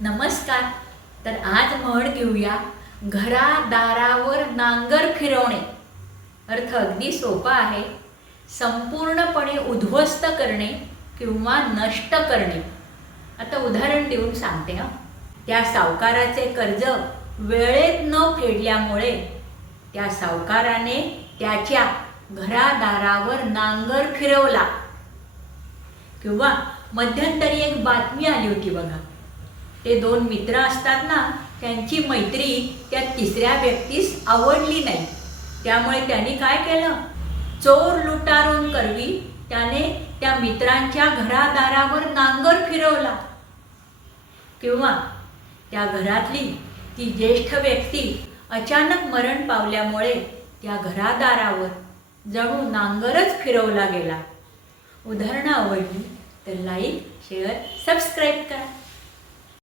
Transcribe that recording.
नमस्कार. तर आज म्हण घेऊया घरादारावर नांगर फिरवणे. अर्थ अगदी सोपा आहे. संपूर्णपणे उद्ध्वस्त करणे किंवा नष्ट करणे. आता उदाहरण देऊन सांगते हा. त्या सावकाराचे कर्ज वेळेत न फेडल्यामुळे त्या सावकाराने त्याच्या घरादारावर नांगर फिरवला. किंवा मध्यंतरी एक बातमी आली होती बघा. ते दोन मित्र असतात ना त्यांची मैत्री त्या तिसऱ्या व्यक्तीस आवडली नाही. त्यामुळे त्यांनी काय केलं? चोर लुटारून करवी त्याने त्या मित्रांच्या घरादारावर नांगर फिरवला. किंवा त्या घरातली ती ज्येष्ठ व्यक्ती अचानक मरण पावल्यामुळे त्या घरादारावर जणू नांगरच फिरवला गेला. उदाहरणं आवडली तर लाईक शेअर सबस्क्राईब करा.